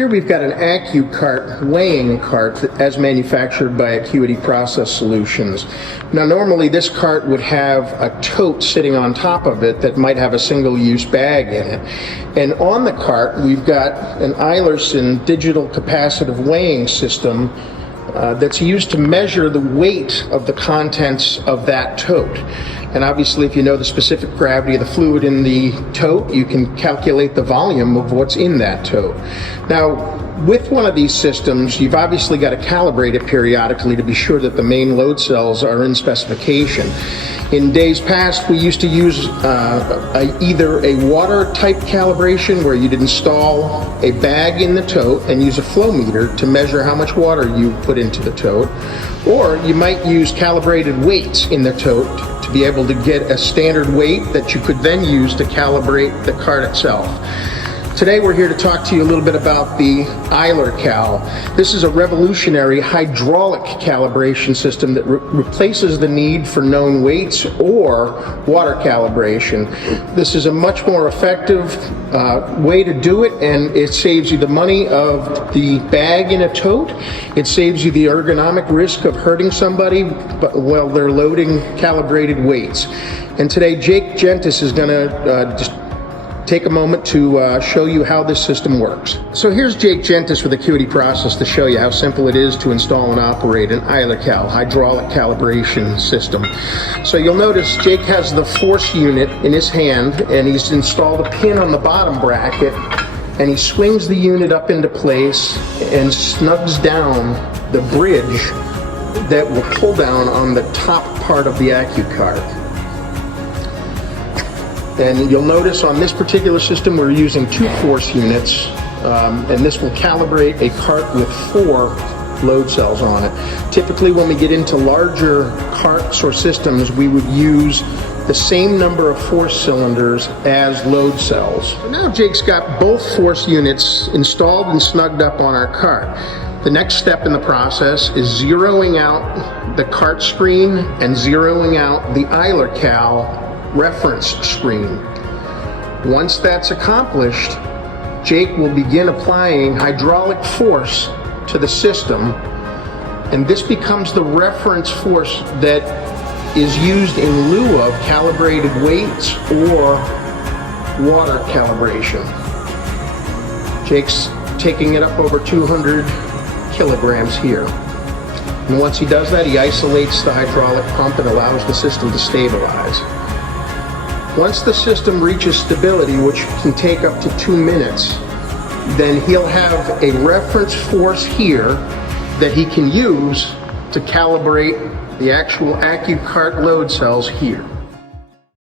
Here we've got an AccuCart weighing cart as manufactured by Acuity Process Solutions. Now normally this cart would have a tote sitting on top of it that might have a single-use bag in it. And on the cart we've got an EilerCal digital capacitive weighing system that's used to measure the weight of the contents of that tote. And obviously if you know the specific gravity of the fluid in the tote, you can calculate the volume of what's in that tote. Now, with one of these systems, you've obviously got to calibrate it periodically to be sure that the main load cells are in specification. In days past, we used to use either a water type calibration where you'd install a bag in the tote and use a flow meter to measure how much water you put into the tote, or you might use calibrated weights in the tote to be able to get a standard weight that you could then use to calibrate the cart itself. Today we're here to talk to you a little bit about the EilerCal. This is a revolutionary hydraulic calibration system that replaces the need for known weights or water calibration. This is a much more effective way to do it, and it saves you the money of the bag in a tote. It saves you the ergonomic risk of hurting somebody while they're loading calibrated weights. And today Jake Gentis is going to just take a moment to show you how this system works. So here's Jake Gentis with Acuity Process to show you how simple it is to install and operate an EilerCal hydraulic calibration system. So you'll notice Jake has the force unit in his hand, and he's installed a pin on the bottom bracket, and he swings the unit up into place and snugs down the bridge that will pull down on the top part of the AccuCart. And you'll notice on this particular system we're using 2 force units, and this will calibrate a cart with 4 load cells on it. Typically when we get into larger carts or systems, we would use the same number of force cylinders as load cells. So now Jake's got both force units installed and snugged up on our cart. The next step in the process is zeroing out the cart screen and zeroing out the EilerCal reference screen. Once that's accomplished, Jake will begin applying hydraulic force to the system, and this becomes the reference force that is used in lieu of calibrated weights or water calibration. Jake's taking it up over 200 kilograms here. And once he does that, he isolates the hydraulic pump and allows the system to stabilize. Once the system reaches stability, which can take up to 2 minutes, then he'll have a reference force here that he can use to calibrate the actual AccuCart load cells here.